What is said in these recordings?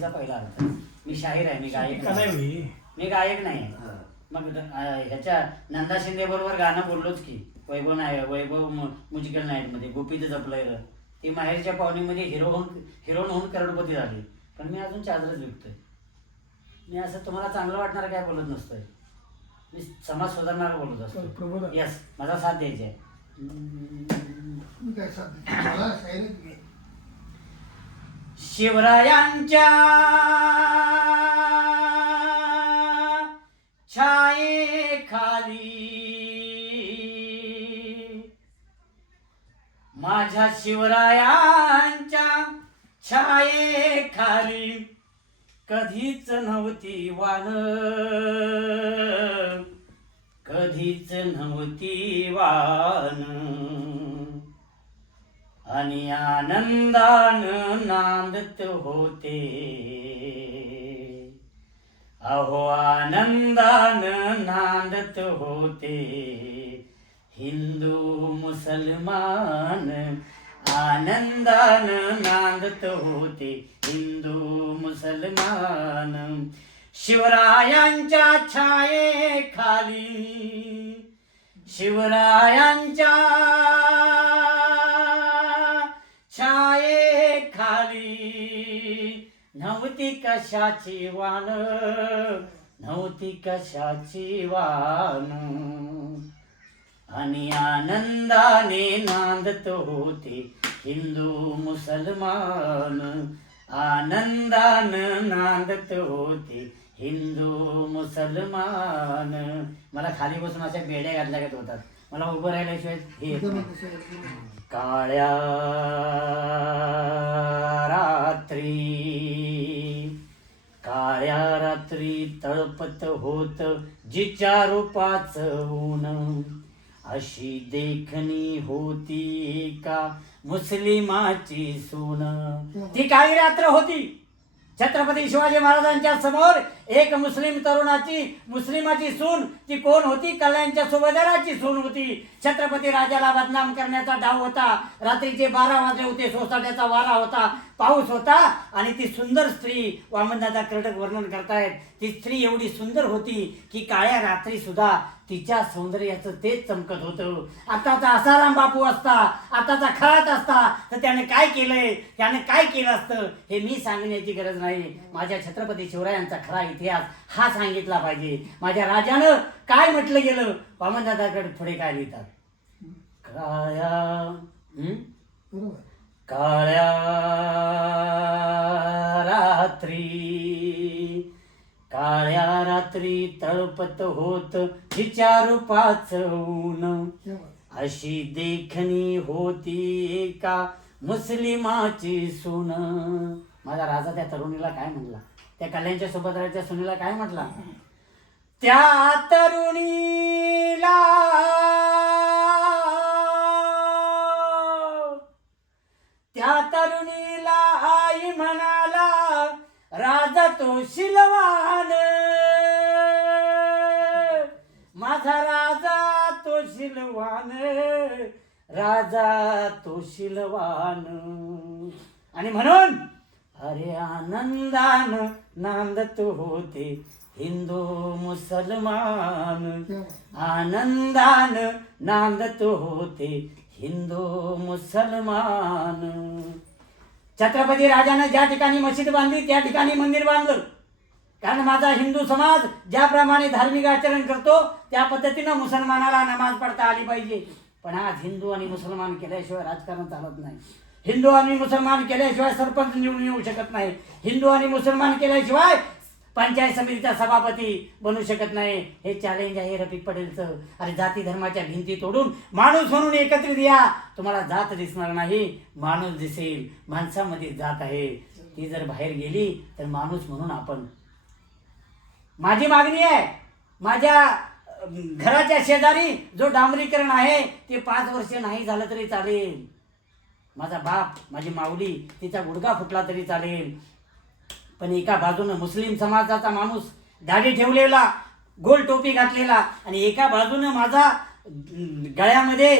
पहिला अर्थ मी शाहीर आहे, मी गायक नाही. मी गायक नाही. मग ह्याच्या नंदा शिंदे बरोबर गाणं बोललोच की वैभव नाही, वैभव म्युझिकल नाईट मध्ये गोपीचं जपलंय ती माहेरच्या पाहुणीमध्ये हिरोईन होऊन करोडपती झाली. पण मी अजून चादरच विकतोय. मी असं तुम्हाला चांगलं वाटणार काय बोलत नसतोय. मी समाज सुधारणार बोलत असतो. यस, माझा साथ द्यायचा आहे. शिवरायांच्या छायेखाली माझ्या शिवरायांच्या छायेखाली कधीच नव्हती वान, कधीच नव्हती वान. आणि आनंदानं नांदत होते, अहो आनंदानं नांदत होते हिंदू मुसलमान. आनंदानं नांदत होते हिंदू मुसलमान. शिवरायांच्या छायेखाली, शिवरायांच्या छायेखाली नव्हती कशाची वान, नव्हती कशाची वान. आणि आनंदाने नांदत होते हिंदू मुसलमान. आनंदानं नांदत होते हिंदू मुसलमान. मला खाली बसून अशा बेड्या घातल्या गत होतात. मला उभं राहिल्याशिवाय हे काळ्या रात्री, काळ्या रात्री तळपत होत जिच्या रूपाचं ऊन. अशी देखणी होती का मुस्लिमाची सून. ती काळी रात्र होती. छत्रपती शिवाजी महाराजांच्या समोर एक मुस्लिम तरुणाची, मुस्लिमाची सून, ती कोण होती? कल्याणच्या सुभेदाराची सून होती. छत्रपती राजाला बदनाम करण्याचा डाव होता. रात्रीचे 12 वाजले होते, सोसाट्याचा वारा होता, पाऊस होता आणि ती सुंदर स्त्री, वामनदादा कर्डक वर्णन करतायत, ती स्त्री एवढी सुंदर होती की काळ्या रात्री सुद्धा तिच्या सौंदर्याचं तेच चमकत होतं. आताचा आसाराम बापू असता, आताचा खरात असता तर त्याने काय केलंय, त्याने काय केलं असतं हे मी सांगण्याची गरज नाही. माझ्या छत्रपती शिवरायांचा खरा इतिहास हा सांगितला पाहिजे. माझ्या राजानं काय म्हटलं गेलं, वामनदादाकडे पुढे काय लिहितात. काळ्या काळ्या रात्री, काळ्या रात्री तळपत होत तिच्या रूपाचं ऊन. अशी देखणी होती का मुस्लिमाची सून. माझा राजा त्या तरुणीला काय म्हणला, त्या कल्याणच्या सुभद्राच्या सुनीला काय म्हटला? त्या तरुणीला, त्या तरुणीला आई म्हणाला राजा तो शिलवान. माझा राजा तो शिलवान, राजा तो शिलवान. आणि म्हणून अरे आनंदान नांदत होते हिंदू मुसलमान. आनंदान नांदत होते हिंदू मुसलमान. छत्रपती राजानं ज्या ठिकाणी मशीद बांधली त्या ठिकाणी मंदिर बांधलं. कारण माझा हिंदू समाज ज्याप्रमाणे धार्मिक आचरण करतो त्या पद्धतीनं मुसलमानाला नमाज पढता आली पाहिजे. पण आज हिंदू आणि मुसलमान केल्याशिवाय राजकारण चालत नाही. हिंदू आणि मुसलमान केल्याशिवाय सरपंच निवडून येऊ शकत नाही. हिंदू आणि मुसलमान केल्याशिवाय पंचायत समितीचा सभापती बनू शकत नाही. हे चॅलेंज आहे रफिक पटेलचं. अरे जाती धर्माच्या भिंती तोडून माणूस म्हणून एकत्रित या. तुम्हाला जात दिसणार नाही, माणूस दिसेल. माणसामध्ये जात आहे, ती जर बाहेर गेली तर माणूस म्हणून आपण. माझी मागणी आहे, माझ्या घराच्या शेजारी जो डांबरीकरण आहे ते 5 वर्ष नाही झालं तरी चालेल. माझा बाप, माझी माऊली, तिचा गुडघा फुटला तरी चालेल. पण एका बाजूने मुस्लिम समाजाचा माणूस दाढी ठेवलेला, गोल टोपी घातलेला, आणि एका बाजूने माझा गळ्यामध्ये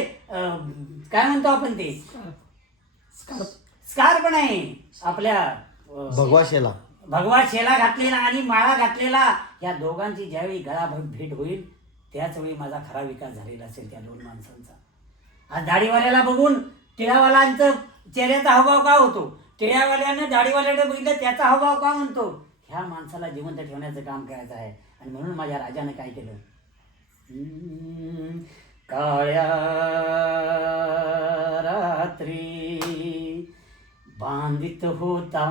काय म्हणतो आपण ते स्कार्फ नाही, आपल्या भगवा शेला भगवा शेला घातलेला आणि माळा घातलेला या दोघांची ज्यावेळी भेट होईल त्याच वेळी माझा खरा विकास झालेला असेल त्या दोन माणसांचा. आज दाढीवाल्याला बघून टिळावाल्यांचं चेहऱ्याचा हावभाव का होतो, टिळावाल्यानं दाढीवाल्याला बघितलं त्याचा हावभाव का म्हणतो. ह्या माणसाला जिवंत ठेवण्याचं काम करायचं आहे. आणि म्हणून माझ्या राजाने काय केलं, काळ्या रात्री बांधित होता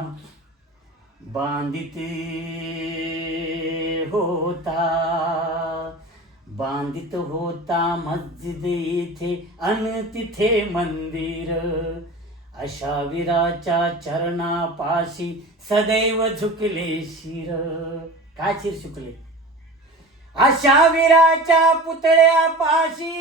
मस्जिद इथे अन तिथे मंदिर, अशा वीराच्या चरणापाशी सदैव झुकले शिर. काय शिर झुकले, अशा वीराच्या पुतळ्यापाशी,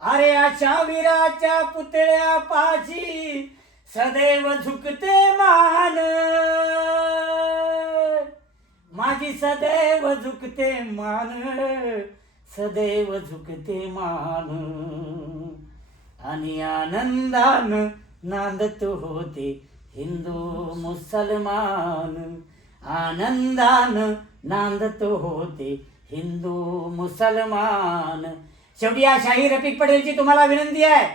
अरे अशा वीराच्या पुतळ्यापाशी सदैव झुकते मान, माझी सदैव झुकते मान, सदैव झुकते मान. आणि आनंदान नांदत होते हिंदू मुसलमान, आनंदान नांदत होते हिंदू मुसलमान. शेवटी या शाहीर रफिक पटेलची तुम्हाला विनंती आहे,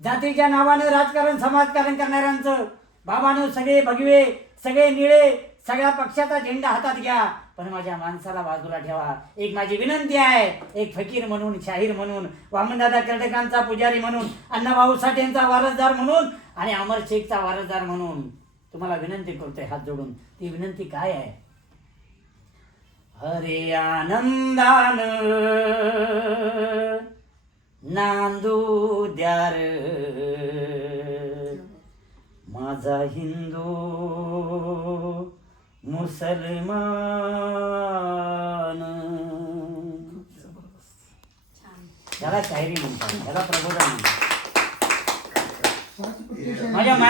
जातीच्या नावानं राजकारण समाजकारण करणाऱ्यांचं बाबांनो सगळे भगवे सगळे निळे सगळ्या पक्षाचा झेंडा हातात घ्या, पण माझ्या माणसाला बाजूला ठेवा. एक माझी विनंती आहे, एक फकीर म्हणून, शाहीर म्हणून, वामनदादा कर्डकांचा पुजारी म्हणून, अण्णाभाऊ साठेंचा वारसदार म्हणून आणि अमर शेखचा वारसदार म्हणून तुम्हाला विनंती करतोय हात जोडून. ती विनंती काय आहे, हरे आनंदान नांदू द्यार माझा हिंदू मुसलमान. याला शायरी म्हणतात, याला प्रबोधन म्हणतात. माझ्या